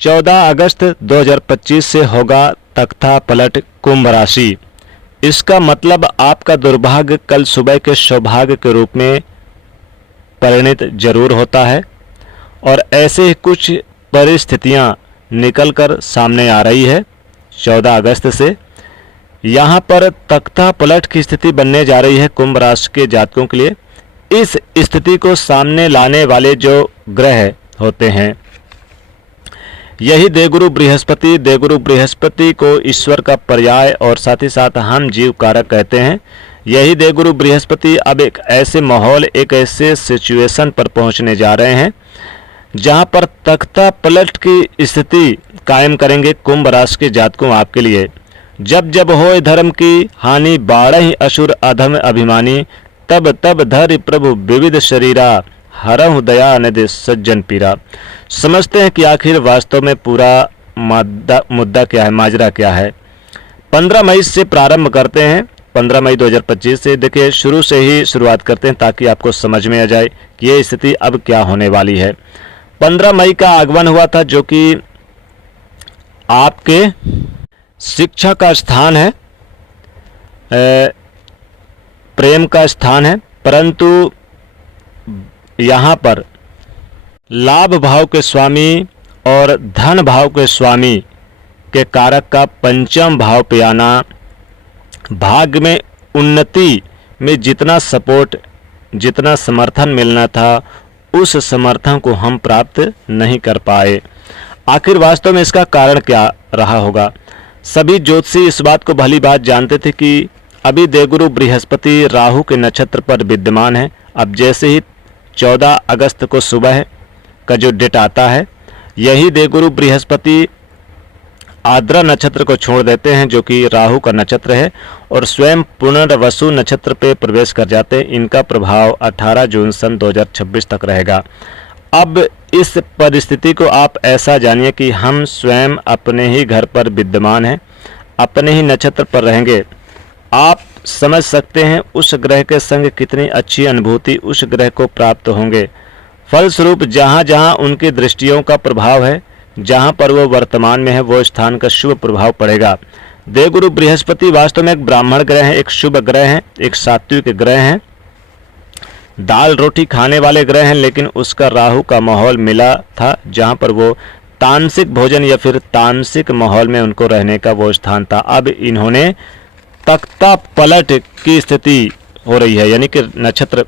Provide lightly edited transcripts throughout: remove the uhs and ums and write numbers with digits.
14 अगस्त 2025 से होगा तख्ता पलट कुंभ राशि। इसका मतलब आपका दुर्भाग्य कल सुबह के सौभाग्य के रूप में परिणित जरूर होता है और ऐसे ही कुछ परिस्थितियां निकलकर सामने आ रही है। 14 अगस्त से यहाँ पर तख्ता पलट की स्थिति बनने जा रही है कुंभ राशि के जातकों के लिए। इस स्थिति को सामने लाने वाले जो ग्रह होते हैं, यही देवगुरु बृहस्पति। देवगुरु बृहस्पति को ईश्वर का पर्याय और साथ ही साथ हम जीव कारक कहते हैं। यही देवगुरु बृहस्पति अब एक ऐसे माहौल, एक ऐसे सिचुएशन पर पहुंचने जा रहे हैं जहां पर तख्ता पलट की स्थिति कायम करेंगे कुंभ राशि के जातकों आपके लिए। जब जब होए धर्म की हानि, बाढ़हि असुर अधम अभिमानी, तब तब धरि प्रभु विविध शरीरा, हरहु दया निधि सज्जन पीरा। समझते हैं कि आखिर वास्तव में पूरा मुद्दा क्या है, माजरा क्या है। 15 मई से प्रारंभ करते हैं, 15 मई 2025 से। देखिए, शुरू से ही शुरुआत करते हैं ताकि आपको समझ में आ जाए कि ये स्थिति अब क्या होने वाली है। 15 मई का आगमन हुआ था, जो कि आपके शिक्षा का स्थान है, प्रेम का स्थान है, परंतु यहाँ पर लाभ भाव के स्वामी और धन भाव के स्वामी के कारक का पंचम भाव पे आना, भाग्य में उन्नति में जितना सपोर्ट, जितना समर्थन मिलना था, उस समर्थन को हम प्राप्त नहीं कर पाए। आखिर वास्तव में इसका कारण क्या रहा होगा? सभी ज्योतिषी इस बात को भली बात जानते थे कि अभी देवगुरु बृहस्पति राहु के नक्षत्र पर विद्यमान है। अब जैसे ही 14 अगस्त को सुबह का जो डेट आता है, यही देवगुरु बृहस्पति आद्रा नक्षत्र को छोड़ देते हैं, जो कि राहु का नक्षत्र है, और स्वयं पुनर्वसु नक्षत्र पे प्रवेश कर जाते हैं। इनका प्रभाव 18 जून सन 2026 तक रहेगा। अब इस परिस्थिति को आप ऐसा जानिए कि हम स्वयं अपने ही घर पर विद्यमान हैं, अपने ही नक्षत्र पर रहेंगे। आप समझ सकते हैं उस ग्रह के संग कितनी अच्छी अनुभूति उस ग्रह को प्राप्त होंगे। फलस्वरूप जहाँ जहाँ उनकी दृष्टियों का प्रभाव है, जहाँ पर वो वर्तमान में है, वो स्थान का शुभ प्रभाव पड़ेगा। देवगुरु बृहस्पति वास्तव में एक ब्राह्मण ग्रह है, एक शुभ ग्रह है, एक सात्विक ग्रह है, दाल रोटी खाने वाले ग्रह हैं, लेकिन उसका राहु का माहौल मिला था, जहाँ पर वो तामसिक भोजन या फिर तामसिक माहौल में उनको रहने का वो स्थान था। अब इन्होंने तख्ता पलट की स्थिति हो रही है, यानी कि नक्षत्र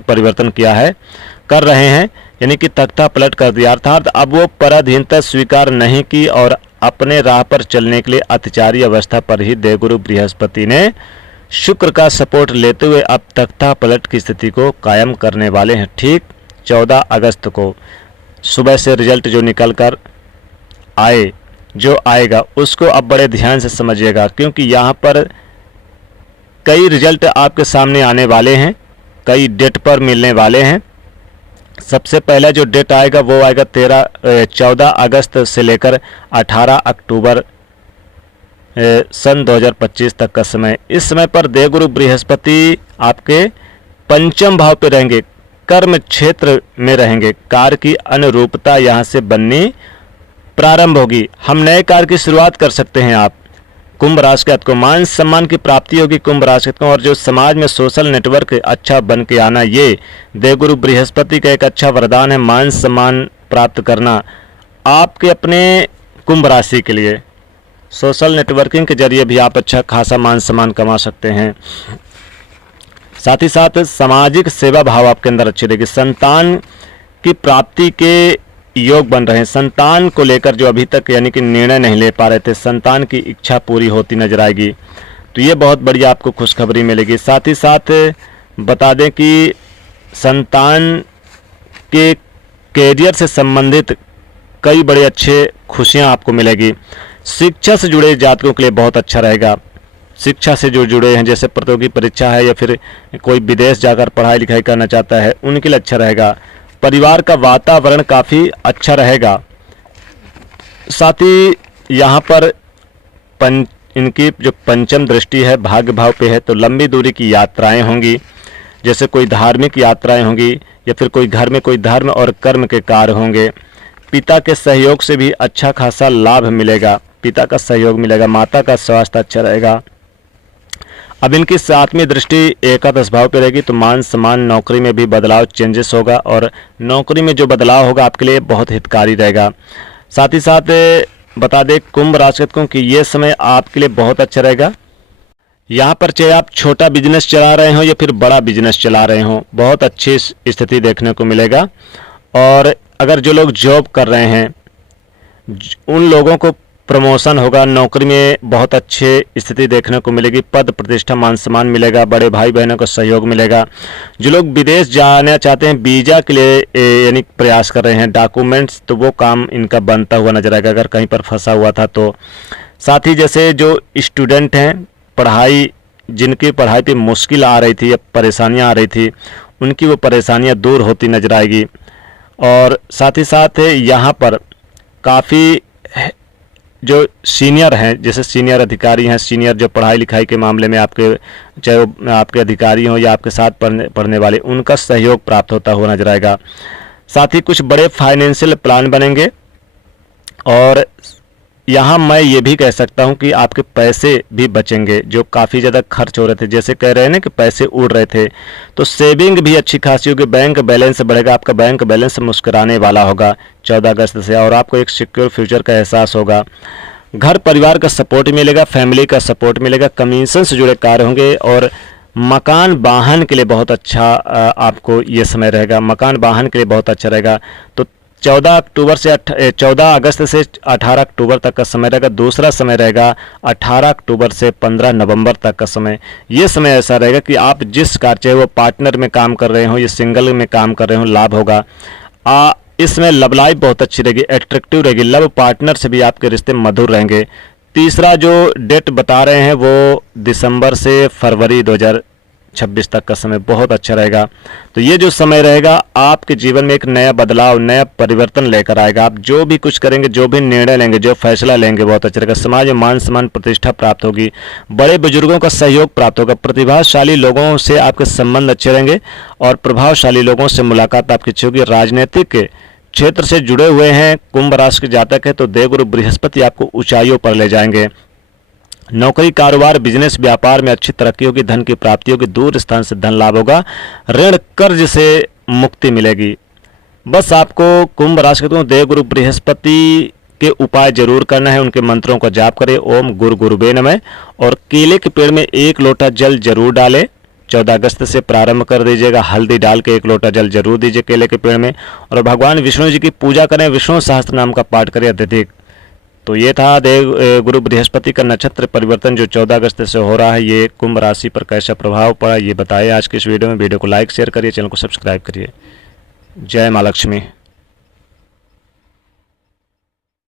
परिवर्तन किया है, कर रहे हैं, यानी कि तख्ता पलट कर दिया। अर्थात अब वो पराधीनता स्वीकार नहीं की और अपने राह पर चलने के लिए अतिचारी अवस्था पर ही देवगुरु बृहस्पति ने शुक्र का सपोर्ट लेते हुए अब तख्ता पलट की स्थिति को कायम करने वाले हैं। ठीक 14 अगस्त को सुबह से रिजल्ट जो निकल कर आए, जो आएगा उसको अब बड़े ध्यान से समझिएगा, क्योंकि यहाँ पर कई रिजल्ट आपके सामने आने वाले हैं, कई डेट पर मिलने वाले हैं। सबसे पहला जो डेट आएगा वो आएगा 14 अगस्त से लेकर 18 अक्टूबर सन 2025 तक का समय। इस समय पर देवगुरु बृहस्पति आपके पंचम भाव पे रहेंगे, कर्म क्षेत्र में रहेंगे। कार्य की अनुरूपता यहाँ से बननी प्रारंभ होगी। हम नए कार्य की शुरुआत कर सकते हैं। आप कुंभ राशि के को मान सम्मान की प्राप्ति होगी कुंभ राशि को, और जो समाज में सोशल नेटवर्क अच्छा बन के आना, ये देवगुरु बृहस्पति का एक अच्छा वरदान है। मान सम्मान प्राप्त करना आपके अपने कुंभ राशि के लिए सोशल नेटवर्किंग के जरिए भी आप अच्छा खासा मान सम्मान कमा सकते हैं। साथ ही साथ सामाजिक सेवा भाव आपके अंदर अच्छी रहेगी। संतान की प्राप्ति के योग बन रहे हैं। संतान को लेकर जो अभी तक यानी कि निर्णय नहीं ले पा रहे थे, संतान की इच्छा पूरी होती नजर आएगी, तो ये बहुत बड़ी आपको खुशखबरी मिलेगी। साथ ही साथ बता दें कि संतान के कैरियर से संबंधित कई बड़े अच्छे खुशियां आपको मिलेगी। शिक्षा से जुड़े जातकों के लिए बहुत अच्छा रहेगा। शिक्षा से जो जुड़े हैं, जैसे प्रतियोगी परीक्षा है या फिर कोई विदेश जाकर पढ़ाई लिखाई करना चाहता है, उनके लिए अच्छा रहेगा। परिवार का वातावरण काफ़ी अच्छा रहेगा। साथ ही यहाँ पर इनकी जो पंचम दृष्टि है भाग्य भाव पे है, तो लंबी दूरी की यात्राएं होंगी, जैसे कोई धार्मिक यात्राएं होंगी या फिर कोई घर में कोई धर्म और कर्म के कार्य होंगे। पिता के सहयोग से भी अच्छा खासा लाभ मिलेगा, पिता का सहयोग मिलेगा, माता का स्वास्थ्य अच्छा रहेगा। अब इनकी 7वीं दृष्टि एकादश भाव पे रहेगी, तो मान सम्मान, नौकरी में भी बदलाव, चेंजेस होगा, और नौकरी में जो बदलाव होगा आपके लिए बहुत हितकारी रहेगा। साथ ही साथ बता दें कुंभ राशि को कि ये समय आपके लिए बहुत अच्छा रहेगा। यहाँ पर चाहे आप छोटा बिजनेस चला रहे हो या फिर बड़ा बिजनेस चला रहे हो, बहुत अच्छी स्थिति देखने को मिलेगा। और अगर जो लोग जॉब कर रहे हैं उन लोगों को प्रमोशन होगा, नौकरी में बहुत अच्छी स्थिति देखने को मिलेगी, पद प्रतिष्ठा मान सम्मान मिलेगा, बड़े भाई बहनों का सहयोग मिलेगा। जो लोग विदेश जाना चाहते हैं, वीज़ा के लिए यानी प्रयास कर रहे हैं, डॉक्यूमेंट्स, तो वो काम इनका बनता हुआ नजर आएगा अगर कहीं पर फंसा हुआ था तो। साथ ही जैसे जो स्टूडेंट हैं, पढ़ाई, जिनकी पढ़ाई पे मुश्किल आ रही थी या परेशानियां आ रही थी, उनकी वो परेशानियां दूर होती नजर आएगी। और साथ ही साथ यहाँ पर काफ़ी जो सीनियर हैं, जैसे सीनियर अधिकारी हैं, सीनियर जो पढ़ाई लिखाई के मामले में आपके, चाहे वो आपके अधिकारी हों या आपके साथ पढ़ने वाले, उनका सहयोग प्राप्त होता हुआ नजर आएगा। साथ ही कुछ बड़े फाइनेंशियल प्लान बनेंगे। और यहाँ मैं ये भी कह सकता हूँ कि आपके पैसे भी बचेंगे, जो काफ़ी ज़्यादा खर्च हो रहे थे, जैसे कह रहे हैं ना कि पैसे उड़ रहे थे, तो सेविंग भी अच्छी खासी होगी, बैंक बैलेंस बढ़ेगा, आपका बैंक बैलेंस मुस्कुराने वाला होगा 14 अगस्त से, और आपको एक सिक्योर फ्यूचर का एहसास होगा। घर परिवार का सपोर्ट मिलेगा, फैमिली का सपोर्ट मिलेगा, कमीशन से जुड़े कार्य होंगे, और मकान वाहन के लिए बहुत अच्छा आपको ये समय रहेगा, मकान वाहन के लिए बहुत अच्छा रहेगा। तो 14 अगस्त से 18 अक्टूबर तक का समय रहेगा। दूसरा समय रहेगा 18 अक्टूबर से 15 नवंबर तक का समय। ये समय ऐसा रहेगा कि आप जिस कार्य, चाहे वो पार्टनर में काम कर रहे हो या सिंगल में काम कर रहे हो, लाभ होगा। इसमें लव लाइफ बहुत अच्छी रहेगी, एट्रैक्टिव रहेगी, लव पार्टनर से भी आपके रिश्ते मधुर रहेंगे। तीसरा जो डेट बता रहे हैं वो दिसंबर से फरवरी 2026 तक का समय बहुत अच्छा रहेगा। तो ये जो समय रहेगा आपके जीवन में एक नया बदलाव, नया परिवर्तन लेकर आएगा। आप जो भी कुछ करेंगे, जो भी निर्णय लेंगे, जो फैसला लेंगे, बहुत अच्छा रहेगा। समाज में मान सम्मान, प्रतिष्ठा प्राप्त होगी, बड़े बुजुर्गों का सहयोग प्राप्त होगा, प्रतिभाशाली लोगों से आपके संबंध अच्छे रहेंगे और प्रभावशाली लोगों से मुलाकात आपकी अच्छी होगी। राजनीतिक क्षेत्र से जुड़े हुए हैं, कुंभ राशि के जातक है, तो देवगुरु बृहस्पति आपको ऊंचाइयों पर ले जाएंगे। नौकरी, कारोबार, बिजनेस, व्यापार में अच्छी तरक्की होगी, धन की प्राप्ति होगी, दूर स्थान से धन लाभ होगा, ऋण कर्ज से मुक्ति मिलेगी। बस आपको कुंभ राशि के देवगुरु बृहस्पति के उपाय जरूर करना है, उनके मंत्रों का जाप करें, ओम गुरु गुरुवे नमः, और केले के पेड़ में 1 लोटा जल जरूर डालें। 14 अगस्त से प्रारंभ कर दीजिएगा, हल्दी डाल के 1 लोटा जल जरूर दीजिए केले के पेड़ में, और भगवान विष्णु जी की पूजा करें, विष्णु सहस्त्र नाम का पाठ करें अत्यधिक। तो ये था देव गुरु बृहस्पति का नक्षत्र परिवर्तन जो 14 अगस्त से हो रहा है, ये कुंभ राशि पर कैसा प्रभाव पड़ा ये बताया आज के इस वीडियो में। वीडियो को लाइक शेयर करिए, चैनल को सब्सक्राइब करिए। जय माँ लक्ष्मी।